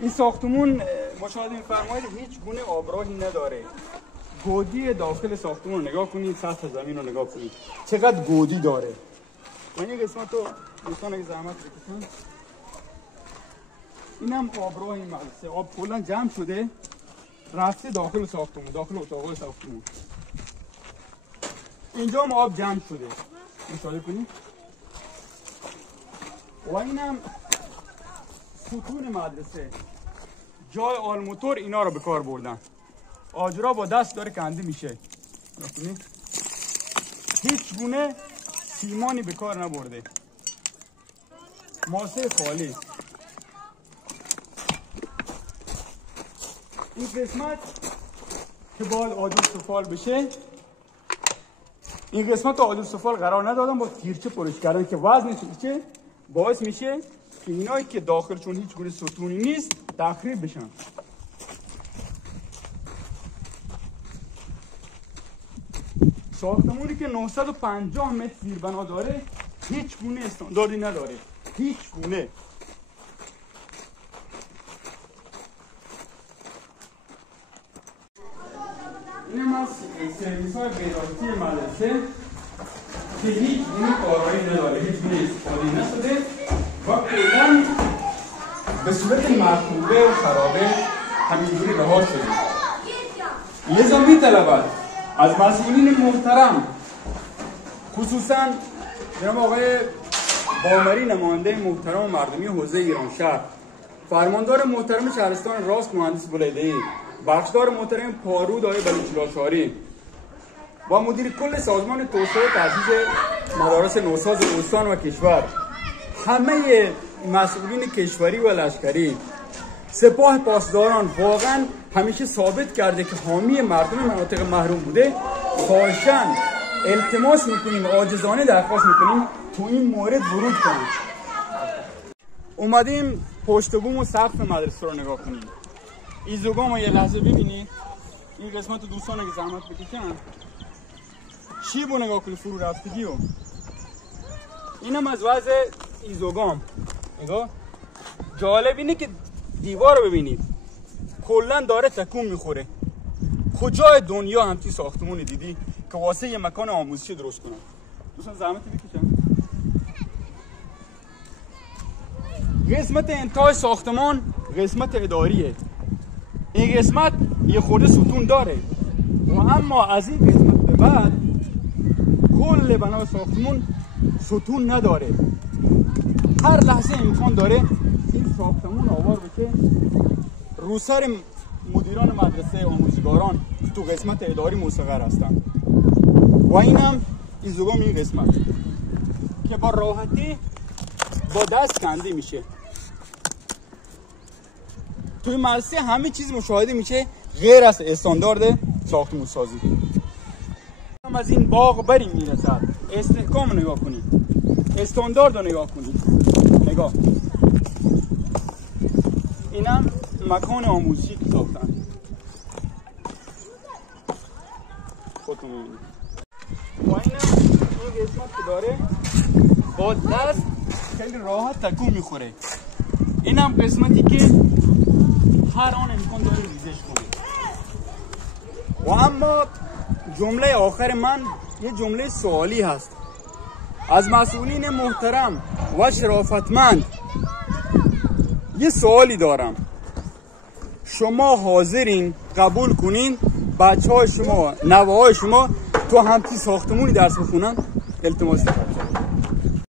این ساختمون مشاهده می‌فرمایید هیچ گونه آبراهی نداره. گودی داخل ساختمون رو نگاه کنید، سطح زمین رو نگاه کنید چقدر گودی داره. و این قسمت رو دوستان اگه زحمت بکشن، اینم آبراه این مدرسه. آب کلا جمع شده رفته داخل ساختمون، داخل اتاقای ساختمون. اینجا هم آب جمع شده، مشاهده کنید. و اینم ستون مدرسه، جای آلموتور اینا رو به کار بردن. آجرا با دست داره کنده میشه، هیچ گونه سیمانی به کار نبرده، ماسه خالی. این قسمت که باید آجر سفال بشه، این قسمت آجر سفال قرار ندادم با تیرچه پرش کردن که وزن تیرچه باعث میشه که اینایی که داخلشون هیچ گونه ستونی نیست تخریب بشن. ساختمونی که 950 متر زیربنا داره هیچ گونه استانداردی نداره، هیچ گونه. اینم از سرویس های بیدارتی مدرسه که هیچ گونه کارایی نداره، هیچ گونه استفاده نشده و کلاً به صورت مخروبه و خرابه همینجوری رها شده. لذا می‌طلبد از مسئولین محترم، خصوصاً جناب آقای بامری نماینده محترم مردمی حوزه ایران شهر، فرماندار محترم شهرستان راست مهندس بولیده‌ای، بخشدار محترم پارود آقای بلوچ‌لاشاری و مدیر کل سازمان توسعه و تاسیس مدارس نوساز استان و کشور، همه مسئولین کشوری و لشکری، سپاه پاسداران واقعا همیشه ثابت کرده که حامی مردم مناطق محروم بوده. خواهشاً التماس میکنیم، عاجزانه درخواست میکنیم تو این مورد ورود کنیم. اومدیم پشت بوم و سقف مدرسه رو نگاه کنیم. ایزوگام رو یه لحظه ببینید. این قسمت دوستان اگه زحمت بکشن چی رو نگاه کنید، فرو رفتگی رو. اینم از وضع ایزوگام. نگاه جالب اینه که دیوار رو ببینید کلا داره تکون میخوره. کجای دنیا همچین ساختمونی دیدی که واسه یه مکان آموزشی درست کنن؟ دوستان زحمت بکشن. قسمت انتهای ساختمان قسمت اداریه. این قسمت یه خورده ستون داره و اما از این قسمت به بعد کل بنای ساختمون ستون نداره. هر لحظه امکان داره این ساختمون آوار بشه رو سر مدیران مدرسه، آموزگاران تو قسمت اداری مستقر هستن. و اینم ایزوگام این قسمت که با راحتی با دست کنده میشه. توی مدرسه همه چیز مشاهده میشه غیر از استاندارد ساختمون سازی. هم از این باغ بریم میرسد. استحکام نگاه کنید، استاندارد رو نگاه کنید. نگاه اینم مکان آموزشی که ساختن، خودتون ببینید. و اینم این قسمت که داره با دست خیلی راحت تکون میخوره. اینم قسمتی که هر آن امکان داره ریزش کنه. و اما جمله آخر من یه جمله سوالی هست از مسئولین محترم و شرافتمند. یه سوالی دارم، شما حاضرین قبول کنین بچه های شما، نوه های شما تو همچین ساختمونی درس بخونن؟ التماس دارم.